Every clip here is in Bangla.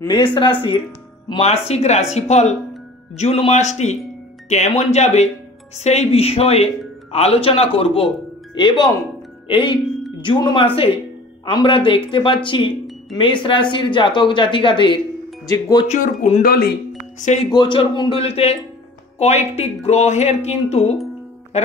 মেষ রাশির মাসিক রাশিফল জুন মাসটি কেমন যাবে সেই বিষয়ে আলোচনা করব। এবং এই জুন মাসে আমরা দেখতে পাচ্ছি মেষ রাশির জাতক জাতিকাদের যে গোচর কুণ্ডলী, সেই গোচর কুণ্ডলীতে কয়েকটি গ্রহের কিন্তু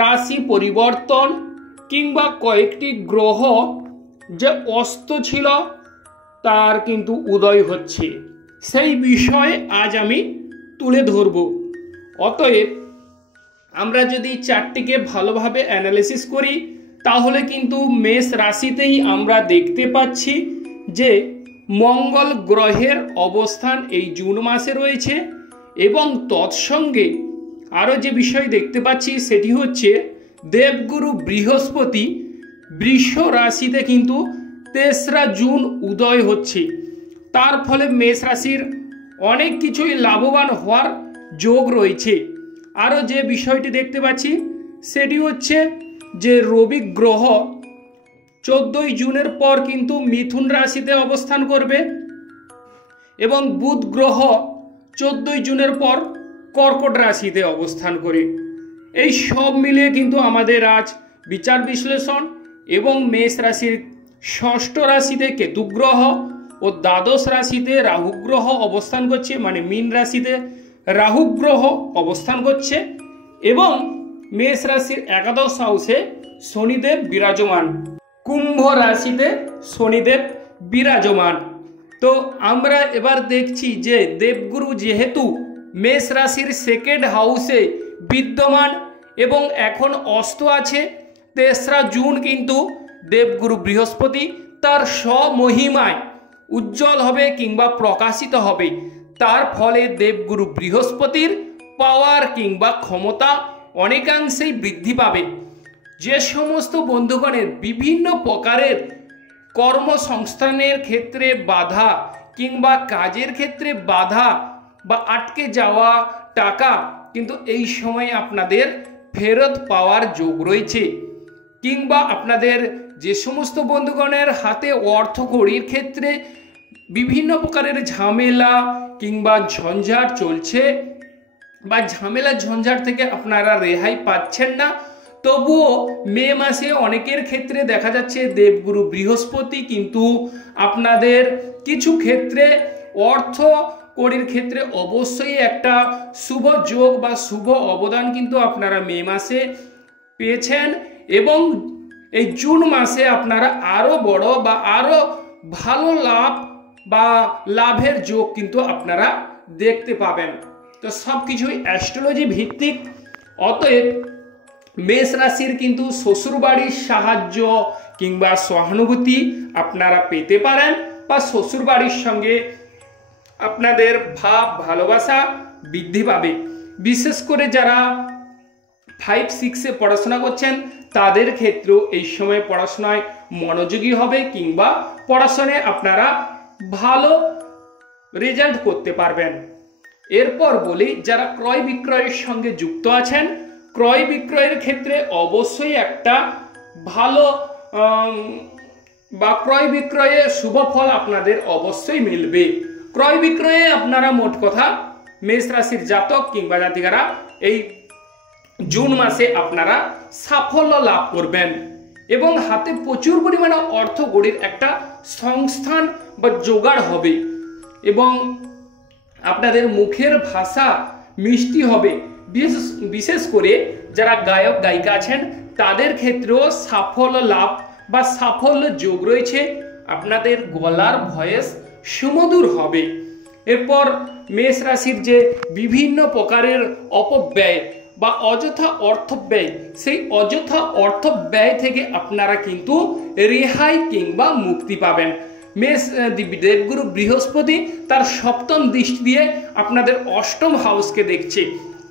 রাশি পরিবর্তন কিংবা কয়েকটি গ্রহ যে অস্ত ছিল তার কিন্তু উদয় হচ্ছে, সেই বিষয়ে আজ আমি তুলে ধরব। অতএব আমরা যদি চারটিকে ভালোভাবে অ্যানালিসিস করি তাহলে কিন্তু মেষ রাশিতেই আমরা দেখতে পাচ্ছি যে মঙ্গল গ্রহের অবস্থান এই জুন মাসে রয়েছে। এবং তৎসঙ্গে আরও যে বিষয় দেখতে পাচ্ছি সেটি হচ্ছে দেবগুরু বৃহস্পতি বৃষ রাশিতে কিন্তু 3রা জুন উদয় হচ্ছে। তার ফলে মেষ রাশির অনেক কিছুই লাভবান হওয়ার যোগ রয়েছে। আরও যে বিষয়টি দেখতে পাচ্ছি সেটি হচ্ছে যে রবি গ্রহ 14ই জুনের পর কিন্তু মিথুন রাশিতে অবস্থান করবে এবং বুধ গ্রহ 14ই জুনের পর কর্কট রাশিতে অবস্থান করে। এই সব মিলিয়ে কিন্তু আমাদের আজ বিচার বিশ্লেষণ এবং মেষ রাশির 6ষ্ঠ রাশিতে কেতু গ্রহ ও দ্বাদশ রাশিতে রাহু গ্রহ অবস্থান করছে, মানে মীন রাশিতে রাহু গ্রহ অবস্থান করছে এবং মেষ রাশির একাদশ হাউসে শনিদেব বিরাজমান, কুম্ভ রাশিতে শনিদেব বিরাজমান। তো আমরা এবার দেখছি যে দেবগুরু যেহেতু মেষ রাশির 2nd হাউসে বিদ্যমান এবং এখন অস্ত আছে, 3রা জুন কিন্তু দেবগুরু বৃহস্পতি তার স্বমহিমায় উজ্জ্বল হবে কিংবা প্রকাশিত হবে। তার ফলে দেবগুরু বৃহস্পতির পাওয়ার কিংবা ক্ষমতা অনেকাংশেই বৃদ্ধি পাবে। যে সমস্ত বন্ধুগণের বিভিন্ন প্রকারের কর্মসংস্থানের ক্ষেত্রে বাধা কিংবা কাজের ক্ষেত্রে বাধা বা আটকে যাওয়া টাকা কিন্তু এই সময় আপনাদের ফেরত পাওয়ার যোগ রয়েছে। কিংবা আপনাদের যে সমস্ত বন্ধুগণের হাতে অর্থ কড়ির ক্ষেত্রে বিভিন্ন প্রকারের ঝামেলা কিংবা ঝঞ্ঝাট চলছে বা ঝামেলা ঝঞ্ঝাট থেকে আপনারা রেহাই পাচ্ছেন না, তবুও মে মাসে অনেকের ক্ষেত্রে দেখা যাচ্ছে দেবগুরু বৃহস্পতি কিন্তু আপনাদের কিছু ক্ষেত্রে অর্থ কড়ির ক্ষেত্রে অবশ্যই একটা শুভ যোগ বা শুভ অবদান কিন্তু আপনারা মে মাসে পেয়েছেন। এবং এই জুন মাসে আপনারা আরও বড় বা আরও ভালো লাভ বা লাভের যোগ কিন্তু আপনারা দেখতে পাবেন। তো সব কিছুই অ্যাস্ট্রোলজি ভিত্তিক। অতএব মেষ রাশির কিন্তু শ্বশুরবাড়ির সাহায্য কিংবা সহানুভূতি আপনারা পেতে পারেন বা শ্বশুরবাড়ির সঙ্গে আপনাদের ভাব ভালোবাসা বৃদ্ধি পাবে। বিশেষ করে যারা 5-6-এ পড়াশোনা করছেন তাদের ক্ষেত্রেও এই সময় পড়াশোনায় মনোযোগী হবে কিংবা পড়াশোনায় আপনারা ভালো রেজাল্ট করতে পারবেন। এরপর বলি যারা ক্রয় বিক্রয়ের সঙ্গে যুক্ত আছেন, ক্রয় বিক্রয়ের ক্ষেত্রে অবশ্যই একটা ভালো বা ক্রয় বিক্রয়ে শুভ ফল আপনাদের অবশ্যই মিলবে। ক্রয় বিক্রয়ে আপনারা মোট কথা মেষ রাশির জাতক কিংবা জাতিকারা এই জুন মাসে আপনারা সাফল্য লাভ করবেন এবং হাতে প্রচুর পরিমাণে অর্থ গড়ির একটা সংস্থান বা জোগাড় হবে এবং আপনাদের মুখের ভাষা মিষ্টি হবে। বিশেষ করে যারা গায়ক গায়িকা আছেন তাদের ক্ষেত্রেও সাফল্য লাভ বা সাফল্য যোগ রয়েছে। আপনাদের গলার ভয়েস সুমধুর হবে। এরপর মেষ রাশির যে বিভিন্ন প্রকারের অপব্যয় বা অযথা অর্থ ব্যয়, সেই অযথা অর্থ ব্যয় থেকে আপনারা কিন্তু রেহাই কিংবা মুক্তি পাবেন। মেষ দেবগুরু বৃহস্পতি তার 7ম দৃষ্টি দিয়ে আপনাদের 8ম হাউসকে দেখছে।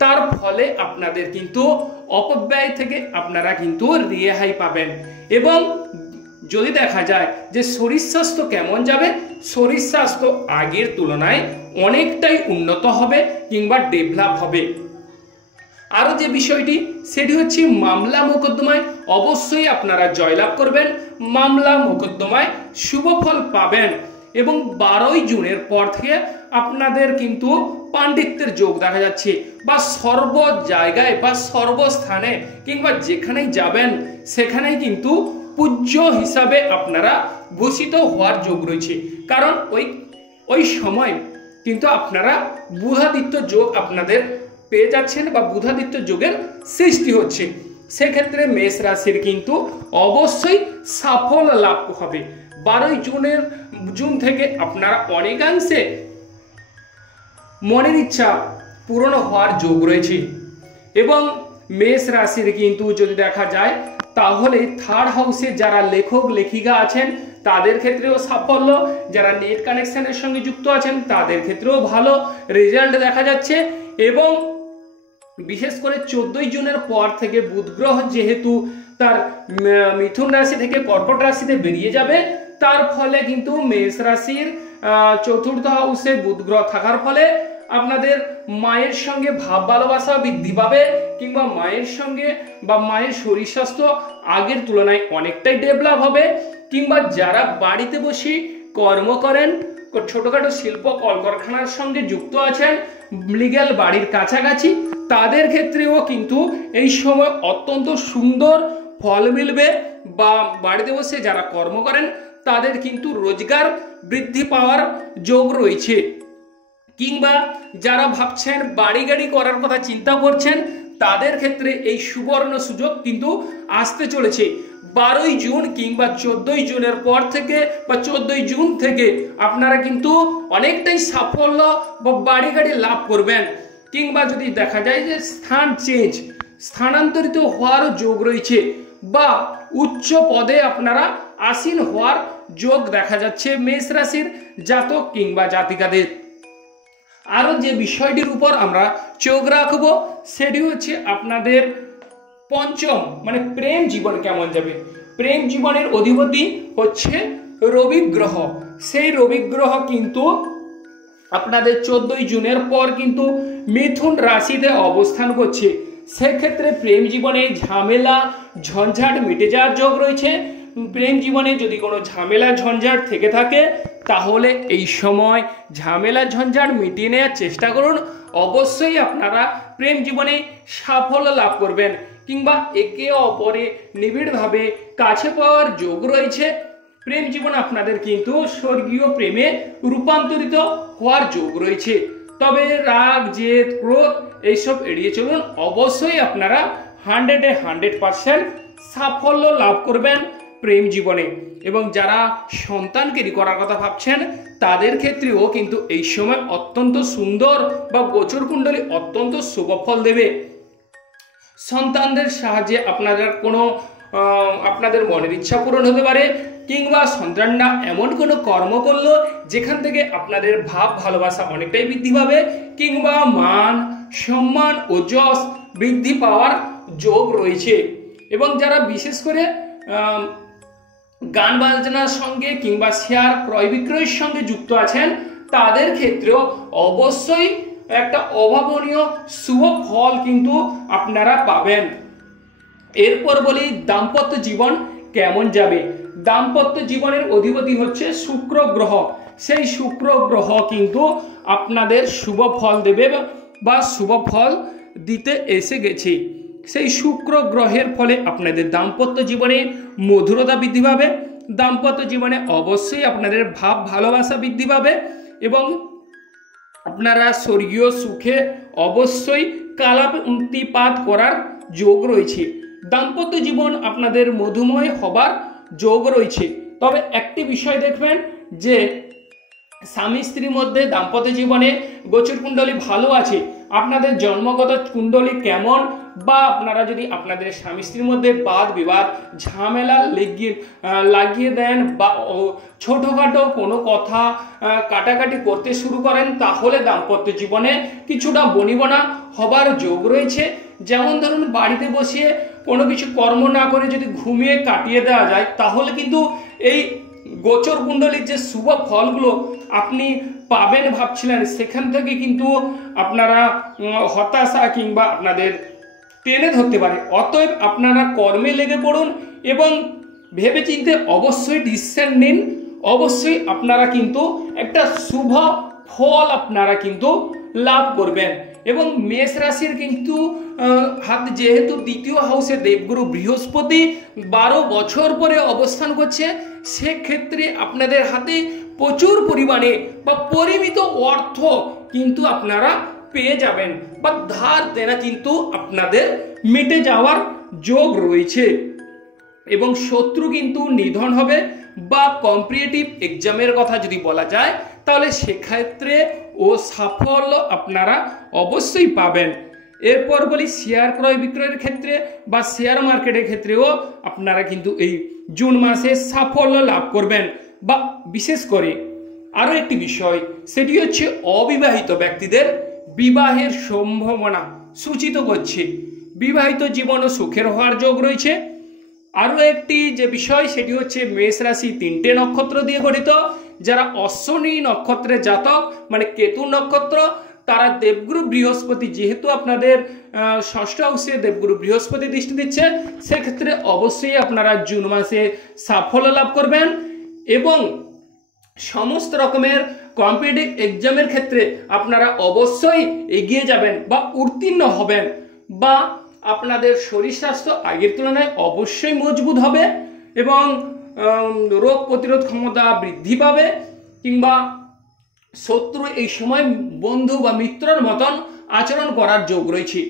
তার ফলে আপনাদের কিন্তু অপব্যয় থেকে আপনারা কিন্তু রেহাই পাবেন। এবং যদি দেখা যায় যে শরীর স্বাস্থ্য কেমন যাবে, শরীর স্বাস্থ্য আগের তুলনায় অনেকটাই উন্নত হবে কিংবা ডেভেলপ হবে। আরও যে বিষয়টি সেটি হচ্ছে মামলা মোকদ্দমায় অবশ্যই আপনারা জয়লাভ করবেন, মামলা মোকদ্দমায় শুভ ফল পাবেন এবং 12ই জুনের পর থেকে আপনাদের কিন্তু পাণ্ডিত্যের যোগ দেখা যাচ্ছে, বা সর্ব জায়গায় বা সর্বস্থানে কিংবা যেখানেই যাবেন সেখানেই কিন্তু পূজ্য হিসাবে আপনারা ভূষিত হওয়ার যোগ রয়েছে। কারণ ওই সময় কিন্তু আপনারা বুধাদিত্য যোগ আপনাদের পেয়ে যাচ্ছেন বা বুধাদিত্য যোগের সৃষ্টি হচ্ছে। সেক্ষেত্রে মেষ রাশির কিন্তু অবশ্যই সাফল্য লাভ হবে। 12ই জুন থেকে আপনারা অনেকাংশে মনের ইচ্ছা পূরণ হওয়ার যোগ রয়েছে। এবং মেষ রাশির কিন্তু যদি দেখা যায় তাহলে 3rd হাউসে যারা লেখক লেখিকা আছেন তাদের ক্ষেত্রেও সাফল্য, যারা নেট কানেকশনের সঙ্গে যুক্ত আছেন তাদের ক্ষেত্রেও ভালো রেজাল্ট দেখা যাচ্ছে। এবং বিশেষ করে 14ই জুনের পর থেকে বুধ গ্রহ যেহেতু তার মিথুন রাশি থেকে কর্কট রাশিতে বেরিয়ে যাবে, তার ফলে কিন্তু মেষ রাশির 4র্থ হাউসে বুধ গ্রহ থাকার ফলে আপনাদের মায়ের সঙ্গে ভাব ভালোবাসা বৃদ্ধি পাবে, কিংবা মায়ের সঙ্গে বা মায়ের শরীর স্বাস্থ্য আগের তুলনায় অনেকটাই ডেভেলপ হবে। কিংবা যারা বাড়িতে বসে কর্ম করেন, ছোটখাটো শিল্প কলকারখানার সঙ্গে যুক্ত আছেন, লিগ্যাল বাড়ির কাছাকাছি, তাদের ক্ষেত্রেও কিন্তু এই সময় অত্যন্ত সুন্দর ফল মিলবে। বা বাড়িতে বসে যারা কর্ম করেন তাদের কিন্তু রোজগার বৃদ্ধি পাওয়ার যোগ রয়েছে। কিংবা যারা ভাবছেন বাড়ি গাড়ি করার কথা চিন্তা করছেন তাদের ক্ষেত্রে এই সুবর্ণ সুযোগ কিন্তু আসতে চলেছে। 12ই জুন কিংবা 14ই জুনের পর থেকে বা 14ই জুন থেকে আপনারা কিন্তু অনেকটাই সাফল্য বা বাড়ি গাড়ি লাভ করবেন। কিংবা যদি দেখা যায় যে স্থানান্তরিত হওয়ারও যোগ রয়েছে, বা উচ্চ পদে আপনারা আসীন হওয়ার যোগ দেখা যাচ্ছে মেষ রাশির জাতক কিংবা জাতিকাদের। আরো যে বিষয়টির উপর আমরা চোখ রাখবো সেটি হচ্ছে আপনাদের পঞ্চম মানে প্রেম জীবন কেমন যাবে। প্রেম জীবনের অধিপতি হচ্ছে রবি গ্রহ। সেই রবি গ্রহ কিন্তু আপনাদের 14ই জুনের পর কিন্তু মিথুন রাশিতে অবস্থান করছে। সেক্ষেত্রে প্রেম জীবনে ঝামেলা ঝঞ্ঝাট মিটে যাওয়ার যোগ রয়েছে। প্রেম জীবনে যদি কোনো ঝামেলা ঝঞ্ঝাট থেকে থাকে তাহলে এই সময় ঝামেলা ঝঞ্ঝাট মিটিয়ে নেওয়ার চেষ্টা করুন। অবশ্যই আপনারা প্রেম জীবনে সাফল্য লাভ করবেন, কিংবা একে অপরে নিবিড়ভাবে কাছে পাওয়ার যোগ রয়েছে। প্রেম জীবন আপনাদের কিন্তু স্বর্গীয় প্রেমে রূপান্তরিত হওয়ার যোগ রয়েছে। তবে রাগ জেদ ক্রোধ এইসব এড়িয়ে চলুন। অবশ্যই আপনারা 100% সাফল্য লাভ করবেন প্রেম জীবনে। এবং যারা সন্তান ক্যারি করার কথা ভাবছেন তাদের ক্ষেত্রেও কিন্তু এই সময় অত্যন্ত সুন্দর বা গোচর কুণ্ডলী অত্যন্ত শুভ ফল দেবে। সন্তানদের সাহায্যে আপনাদের মনের ইচ্ছা পূরণ হতে পারে, কিংবা সন্তানরা এমন কোনো কর্ম করলো যেখান থেকে আপনাদের ভাব ভালোবাসা অনেকটাই বৃদ্ধি পাবে, কিংবা মান সম্মান ও যশ বৃদ্ধি পাওয়ার যোগ রয়েছে। এবং যারা বিশেষ করে গান বাজনার সঙ্গে কিংবা শেয়ার ক্রয় বিক্রয়ের সঙ্গে যুক্ত আছেন তাদের ক্ষেত্রেও অবশ্যই একটা অভাবনীয় শুভ ফল কিন্তু আপনারা পাবেন। এরপর বলি দাম্পত্য জীবন কেমন যাবে। দাম্পত্য জীবনের অধিপতি হচ্ছে শুক্র গ্রহ। সেই শুক্র গ্রহ কিন্তু আপনাদের শুভ ফল দেবে বা শুভ ফল দিতে এসে গেছে। সেই শুক্র গ্রহের ফলে আপনাদের দাম্পত্য জীবনে মধুরতা বৃদ্ধি পাবে। দাম্পত্য জীবনে অবশ্যই আপনাদের ভাব ভালোবাসা বৃদ্ধি পাবে, এবং আপনারা স্বর্গীয় সুখে অবশ্যই কালাতিপাত করার যোগ রয়েছে। দাম্পত্য জীবন আপনাদের মধুময় হবার যোগ রয়েছে। তবে একটি বিষয় দেখবেন যে স্বামী স্ত্রীর মধ্যে দাম্পত্য জীবনে গোচর কুণ্ডলী ভালো আছে, আপনাদের জন্মগত কুণ্ডলী কেমন, বা আপনারা যদি আপনাদের স্বামী স্ত্রীর মধ্যে বাদ বিবাদ ঝামেলা লাগিয়ে দেন বা ছোটোখাটো কোনো কথা কাটাকাটি করতে শুরু করেন তাহলে দাম্পত্য জীবনে কিছুটা বনিবনা হবার যোগ রয়েছে। যেমন ধরুন বাড়িতে বসিয়ে কোনো কিছু কর্ম না করে যদি ঘুমিয়ে কাটিয়ে দেওয়া যায় তাহলে কিন্তু এই গোচর কুণ্ডলীর যে শুভ ফলগুলো আপনি পাবেন ভাবছিলেন সেখান থেকে কিন্তু আপনারা হতাশা কিংবা আপনাদের টেনে ধরতে পারে। অতএব আপনারা কর্মে লেগে পড়ুন এবং ভেবেচিন্তে অবশ্যই ডিসিশন নিন। অবশ্যই আপনারা কিন্তু একটা শুভ ফল আপনারা কিন্তু লাভ করবেন। এবং মেষ রাশির কিন্তু হাত যেহেতু দ্বিতীয় হাউসে দেবগুরু বৃহস্পতি 12 বছর পরে অবস্থান করছে, সেক্ষেত্রে আপনাদের হাতে প্রচুর পরিমাণে বা পরিমিত অর্থ কিন্তু আপনারা পেয়ে যাবেন, বা ধার দেনা কিন্তু আপনাদের মিটে যাওয়ার যোগ রয়েছে। এবং শত্রু কিন্তু নিধন হবে, বা কম্পিটিটিভ এক্সামের কথা যদি বলা যায় তাহলে সেক্ষেত্রে সাফল্য আপনারা অবশ্যই পাবেন। এরপর বলি শেয়ার ক্রয় বিক্রয়ের ক্ষেত্রে বা শেয়ার মার্কেটের ক্ষেত্রেও আপনারা কিন্তু এই জুন মাসে সাফল্য লাভ করবেন। বা বিশেষ করে আরও একটি বিষয়, সেটি হচ্ছে অবিবাহিত ব্যক্তিদের বিবাহের সম্ভাবনা সূচিত করছে, বিবাহিত জীবনও সুখের হওয়ার যোগ রয়েছে। আরও একটি যে বিষয় সেটি হচ্ছে মেষ রাশি 3টে নক্ষত্র দিয়ে গঠিত, যারা অশ্বনী নক্ষত্রের জাতক মানে কেতু নক্ষত্র, তারা দেবগুরু বৃহস্পতি যেহেতু আপনাদের ষষ্ঠ হাউসে দেবগুরু বৃহস্পতি দৃষ্টি দিচ্ছে, সেক্ষেত্রে অবশ্যই আপনারা জুন মাসে সাফল্য লাভ করবেন। এবং সমস্ত রকমের কম্পিটিটিভ এক্সামের ক্ষেত্রে আপনারা অবশ্যই এগিয়ে যাবেন বা উত্তীর্ণ হবেন, বা আপনাদের শরীর স্বাস্থ্য আগের তুলনায় অবশ্যই মজবুত হবে এবং রোগ প্রতিরোধ ক্ষমতা বৃদ্ধি পাবে, কিংবা শত্রু এই সময় বন্ধু বা মিত্রর মতন আচরণ করার যোগ রয়েছে।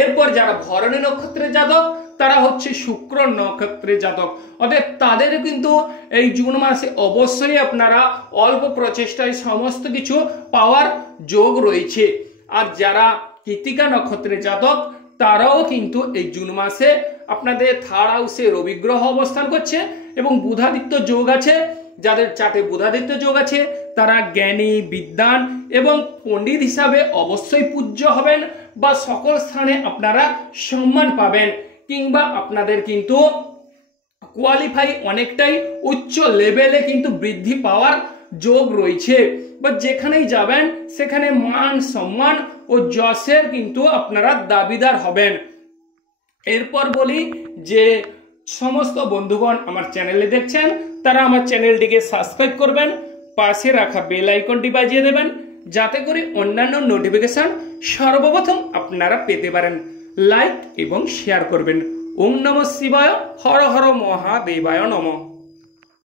এরপর যারা ভরণী নক্ষত্রের জাতক, তারা হচ্ছে শুক্র নক্ষত্রের জাতক, অর্থাৎ তাদের কিন্তু এই জুন মাসে অবশ্যই আপনারা অল্প প্রচেষ্টায় সমস্ত কিছু পাওয়ার যোগ রয়েছে। আর যারা কৃত্তিকা নক্ষত্রের জাতক, তারাও কিন্তু এই জুন মাসে আপনাদের থার্ড হাউসে রবি গ্রহ অবস্থান করছে এবং বুধাদিত্য যোগ আছে। যাদের চার্টে বুধাদিত্য যোগ আছে তারা জ্ঞানী, বিদ্বান এবং পণ্ডিত হিসাবে অবশ্যই পূজ্য হবেন, বা সকল স্থানে আপনারা সম্মান পাবেন, কিংবা আপনাদের কিন্তু কোয়ালিফাই অনেকটাই উচ্চ লেভেলে কিন্তু বৃদ্ধি পাওয়ার যোগ রয়েছে, বা যেখানেই যাবেন সেখানে মান সম্মান ও যশের কিন্তু আপনারা দাবিদার হবেন। এরপর বলি যে সমস্ত বন্ধুগণ আমার চ্যানেলে দেখছেন তারা আমার চ্যানেলটিকে সাবস্ক্রাইব করবেন, পাশে রাখা বেল আইকনটি বাজিয়ে দেবেন, যাতে করে অন্যান্য নোটিফিকেশন সর্বপ্রথম আপনারা পেতে পারেন। লাইক এবং শেয়ার করবেন। ওম নমঃ শিবায়, হর হর মহাদেবায় নমঃ।